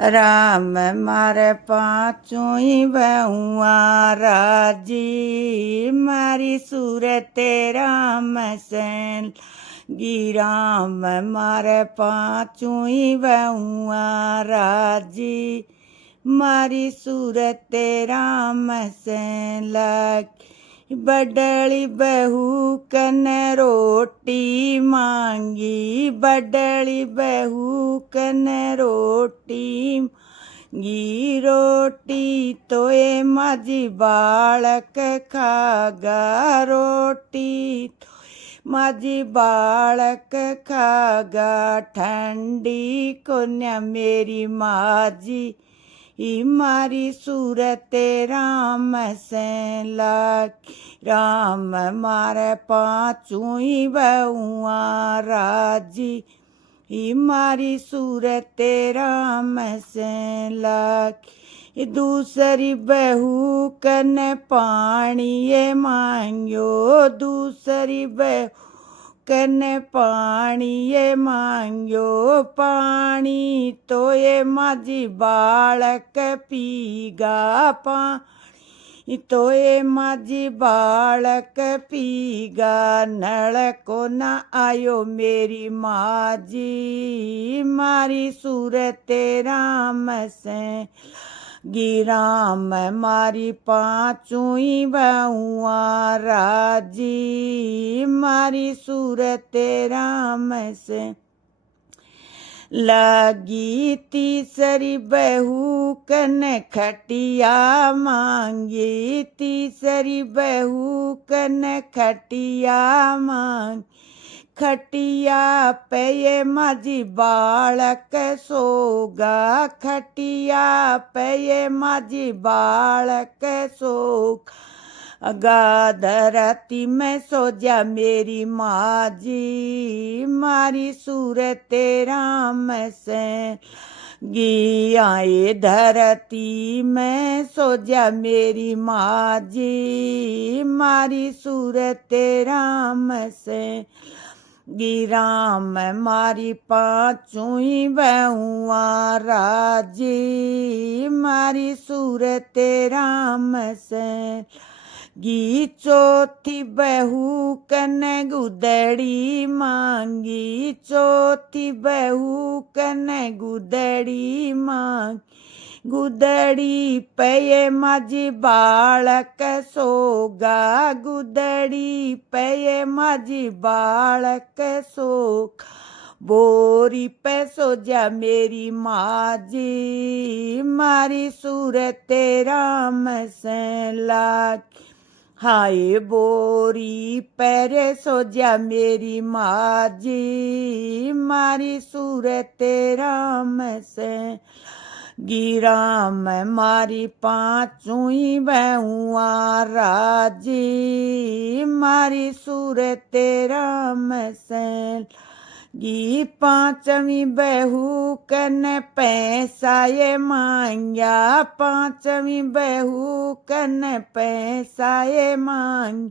राम मारे पाँचों ही बहुआ राजी मारी सूरत राम सैन गी राम मारे पाँचों ही बहुआ राजी मारी सूरत राम सैन लग बडली बहू कन रोटी मांगी बडली बहू कन रोटी गी रोटी तोए माझी बाळक खागा रोटी माझी बाळक खागा ठंडी कोन्या मेरी माझी मारी सूरत राम से लाग राम मारे पाँचों ही बहुआ राजी मारी सूरत राम से लाग दूसरी बहू कन पानी ये मांग्यो दूसरी बहू कन पानी ये मांग्यो पानी तो ये माझी बाळक पीगा पानी तो ये माझी बाळक पीगा नळ को ना आयो मेरी माझी मारी सूरत राम से गी राम मारी पाँचों ही बहुआ राजी मारी सूरत राम से लगी तीसरी बहू कन खटिया मांगी तीसरी बहू कन खटिया मांग खटिया पे ये माझी बाळक सोगा खटिया पे ये माझी बाळक सोग धरती में सो जा मेरी माझी मारी सूरत राम से गी आए धरती में सो जा मेरी माझी मारी सूरत राम से गी राम मारी पाँचों ही बहुआ राजी मारी सूरत राम से गी चौथी बहू कन गुदड़ी मांगी चौथी बहू कन गुदड़ी मांग गुदड़ी पे माझी बाळक सोगा गुदड़ी पे माझी बाळक सोग बोरी पे सो जा मेरी माझी मारी सूरत राम से लाग हाय बोरी पैरे सो जा मेरी माझी मारी सूरत राम से गी राम मारी पाँचों ही बहुआ राजी मारी सूरत राम से गी पाँचवीं बहू कन पैसा ये मांग्या पाँचवीं बहू कन पैसा ये मांग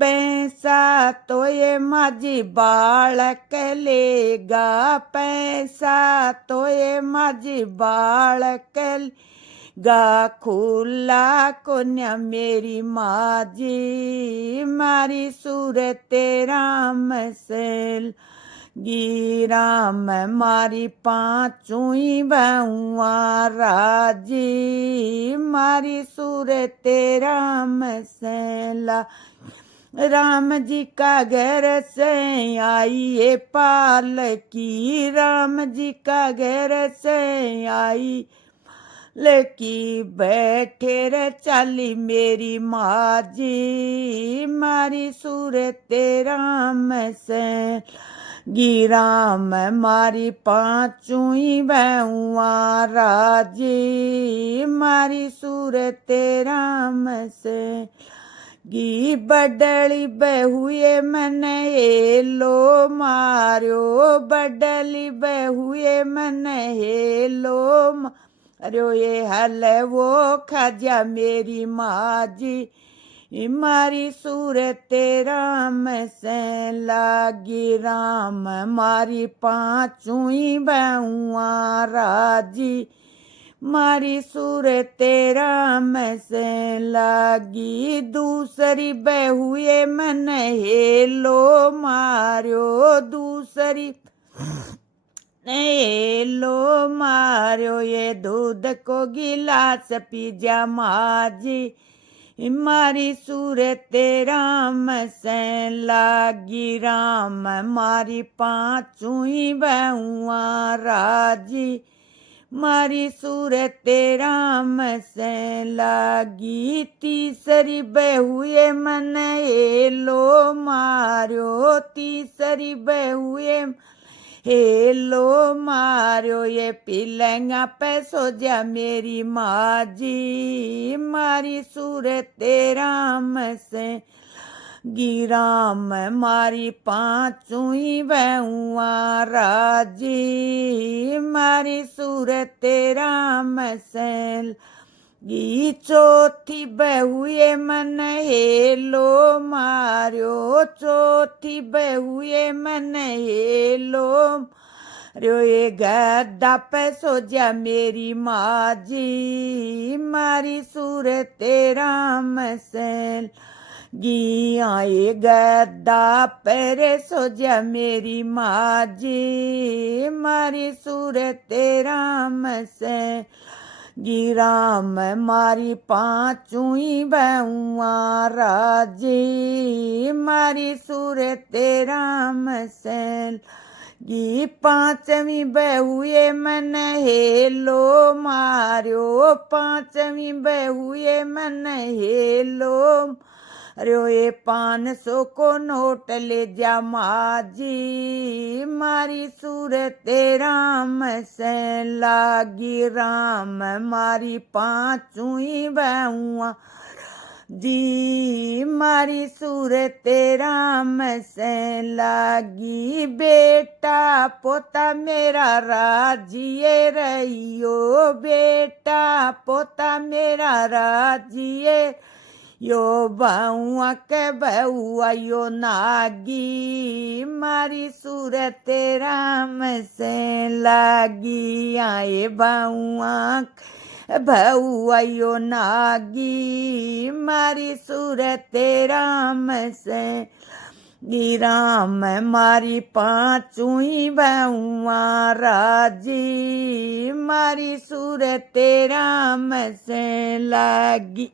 पैसा तो ये माझी बाळक लेगा पैसा तो ये माझी बाळक गा खुला कोन्या मेरी माझी मारी सूरत राम से गी राम मारी पाँचों ही बहुआ राजी मारी सूरत राम से ला राम जी का घर से आई ये पालकी राम जी का घर से आई लकी बैठे रे चाली मेरी माझी मारी सूरत राम से गी राम मारी पाँचों ही बहुआ राजी मारी सूरत राम से गी बडली बहुए मन हेलो मार्यो बडली बहुए मन हेलो मार्यो ये हल वो खाजा मेरी माझी मारी सूरत राम से लागी राम मारी पाँचों ही बहुआ राजी मारी सूरत राम से लागी दूसरी बहुए मन हेलो मार्यो दूसरी हेलो मार्यो ये दूध को गिलास पी जा माजी मारी सूरत राम से लागी राम मारी पाँचों ही बहुआ राजी मारी सूरत राम से लागी तीसरी बहुए मन हेलो मार्यो तीसरी बहुए हेलो मार्यो ये पिलंगा पे सो जा मेरी माजी मारी सूरत राम से गिराम मारी पाँचों ही बहुआ राजी मारी सूरत राम से गी चौथी बहुए मन हेलो मार्यो चौथी बहुए मन हेलो रो ये गद्दा पे सो जा मेरी माजी मारी सूरत राम से गी आए गद्दा पेरे सो जा मेरी माजी मारी सूरत राम से गी राम मारी पाँचों ही बहुआ राजी मारी सूरत राम से गी पाँचवीं बहुए मन हेलो मार्यो पाँचवीं बहुए मन हेलो अरे ये 500 को नोट ले जा माजी मारी सूरत राम से लागी राम मारी पाँचों ही बहुआ जी मारी सूरत राम से लागी बेटा पोता मेरा राजिए रहियो बेटा पोता मेरा राजिए यो बहुआ के बहुआ यो नागी मारी सूरत राम से लागी आए बहुआ बहुआ यो नागी मारी सूरत राम से राम मारी पाँचों ही बहुआ राजी मारी सूरत राम से लागी।